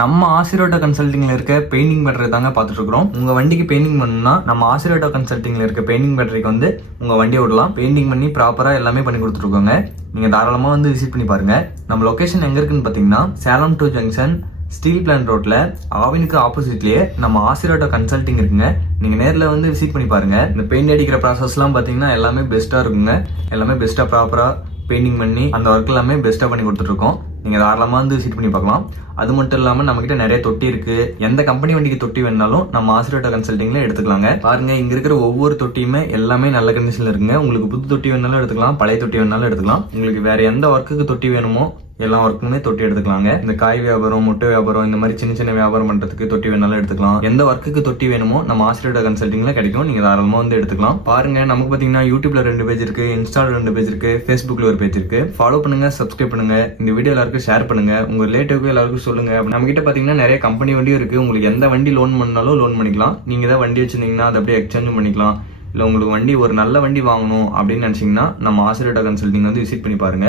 நம்ம ஆசிரோட்டோ கன்சல்டிங்ல இருக்க painting battery தாங்க பார்த்துட்டு இருக்கிறோம். உங்க வண்டிக்கு பெயிண்டிங் பண்ணணும்னா நம்ம ஆசிரோட்டோ கன்சல்டிங்ல இருக்க பெயிண்டிங் பேட்டரிக்கு வந்து உங்க வண்டியை விடலாம். பெயிண்டிங் பண்ணி ப்ராப்பரா எல்லாமே பண்ணி கொடுத்துருக்கோங்க. நீங்க தாராளமா வந்து விசிட் பண்ணி பாருங்க. நம்ம லொகேஷன் எங்க இருக்குன்னு பாத்தீங்கன்னா Salem to junction steel plant ரோட்ல ஆவினுக்கு ஆப்போசிட்லயே நம்ம ஆசிரோட்டோ கன்சல்டிங் இருக்குங்க. நீங்க நேர்ல வந்து விசிட் பண்ணி பாருங்க. இந்த பெயிண்ட் அடிக்கிற ப்ராசஸ்லாம் பாத்தீங்கன்னா எல்லாமே பெஸ்டா இருக்குங்க. எல்லாமே பெஸ்டா ப்ராப்பரா பெயிண்டிங் பண்ணி அந்த ஒர்க் எல்லாமே பெஸ்டா பண்ணி கொடுத்துட்டு இருக்கோம். நீங்க தாராளமா வந்து விசிட் பண்ணி பார்க்கலாம். அது மட்டும் இல்லாம நம்ம கிட்ட நிறைய தொட்டி இருக்கு. எந்த கம்பெனி வண்டிக்கு தொட்டி வேணாலும் நம்ம ஆசிரோட்டோ கன்சல்டிங்ல எடுத்துக்கலாங்க. பாருங்க, இங்க இருக்கிற ஒவ்வொரு தொட்டியுமே எல்லாமே நல்ல கண்டிஷன்ல இருக்குங்க. உங்களுக்கு புது தொட்டி வேணாலும் எடுத்துக்கலாம், பழைய தொட்டி வேணாலும் எடுத்துக்கலாம். உங்களுக்கு வேற எந்த ஒர்க்குக்கு தொட்டி வேணுமோ எல்லா ஒர்க்குமே தொட்டி எடுத்துக்கலாங்க. இந்த காய் வியாபாரம், முட்டை வியாபாரம், இந்த மாதிரி சின்ன சின்ன வியாபாரம் பண்றதுக்கு தொட்டி வேணாலும் எடுத்துக்கலாம். எந்த ஒர்க்குக்கு தொட்டி வேணுமோ நம்ம ஆசிரோட்டோ கன்சல்டிங்ல கிடைக்கும். நீங்க தாராளமா வந்து எடுத்துக்கலாம். பாருங்க, நமக்கு பாத்தீங்கன்னா யூடியூப்ல 2 பேஜ் இருக்கு, இன்ஸ்டால 2 பேஜ் இருக்கு, ஃபேஸ்புக்ல ஒரு பேஜ் இருக்கு. ஃபாலோ பண்ணுங்க, சப்ஸ்கிரைப் பண்ணுங்க. இந்த வீடியோ எல்லாருக்கும் ஷேர் பண்ணுங்க. உங்க ரிலேட்டிவ்க்கு எல்லாருக்கும் சொல்லுங்க. நம்ம கிட்ட பாத்தீங்கன்னா நிறைய கம்பெனி வண்டியும் இருக்கு. உங்களுக்கு எந்த வண்டி லோன் பண்ணாலும் லோன் பண்ணிக்கலாம். நீங்க ஏதாவது வண்டி வச்சிருந்தீங்கன்னா அதை அப்படியே எக்ஸ்சேஞ்ச் பண்ணிக்கலாம். இல்லை உங்களுக்கு வண்டி ஒரு நல்ல வண்டி வாங்கணும் அப்படின்னு நினைச்சீங்கன்னா நம்ம ஆசிரோட்டோ கன்சல்டிங் வந்து விசிட் பண்ணி பாருங்க.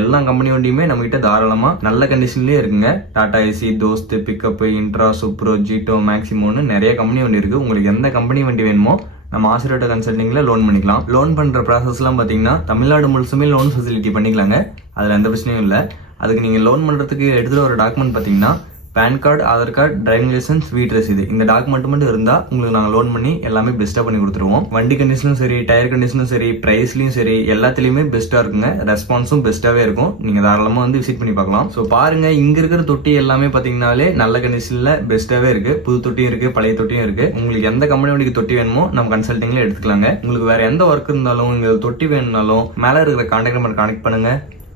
எல்லா கம்பெனி வண்டியுமே நம்ம கிட்ட தாராளமா நல்ல கண்டிஷன்லயே இருக்குங்க. Tata Ace, Dost, pickup, Intra, Supro, Jeeto, மேக்ஸிமோன்னு நிறைய கம்பெனி வண்டி இருக்கு. உங்களுக்கு எந்த கம்பெனி வண்டி வேணுமோ நம்ம ஆசிரோட்டோ கன்சல்டிங்ல லோன் பண்ணிக்கலாம். லோன் பண்ற ப்ராசஸ் எல்லாம் பாத்தீங்கன்னா தமிழ்நாடு முழுசுமே லோன் ஃபெசிலிட்டி பண்ணிக்கலாங்க. அதுல எந்த பிரச்சனையும் இல்லை. அதுக்கு நீங்க லோன் பண்றதுக்கு எடுத்துகிற ஒரு டாக்குமெண்ட் பாத்தீங்கன்னா PAN card, Aadhaar card, driving licence, வீட் ரசீது, இந்த டாக்குமெண்ட் மட்டும் இருந்தா உங்களுக்கு நாங்கள் லோன் பண்ணி எல்லாமே பெஸ்ட்டாக பண்ணி கொடுத்துருவோம். வண்டி கண்டிஷனும் சரி, டயர் கண்டிஷனும் சரி, பிரைஸ்லயும் சரி, எல்லாத்துலயுமே பெஸ்ட்டா இருக்குங்க. ரெஸ்பான்ஸும் பெஸ்ட்டாவே இருக்கும். நீங்க தாராளமா வந்து விசிட் பண்ணி பார்க்கலாம். ஸோ பாருங்க, இங்க இருக்கிற தொட்டி எல்லாமே பாத்தீங்கன்னாலே நல்ல கண்டிஷன்ல பெஸ்ட்டாவே இருக்கு. புது தொட்டியும் இருக்கு, பழைய தொட்டியும் இருக்கு. உங்களுக்கு எந்த கம்பெனி வண்டிக்கு தொட்டி வேணுமோ நம்ம கன்சல்டிங்ல எடுத்துக்கலாங்க. உங்களுக்கு வேற எந்த ஒர்க் இருந்தாலும், இங்க தொட்டி வேணும்னாலும் மேல இருக்கிற கான்டாக்ட் நம்பர் கனெக்ட் பண்ணுங்க.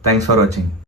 தேங்க்ஸ் ஃபார் வாட்சிங்.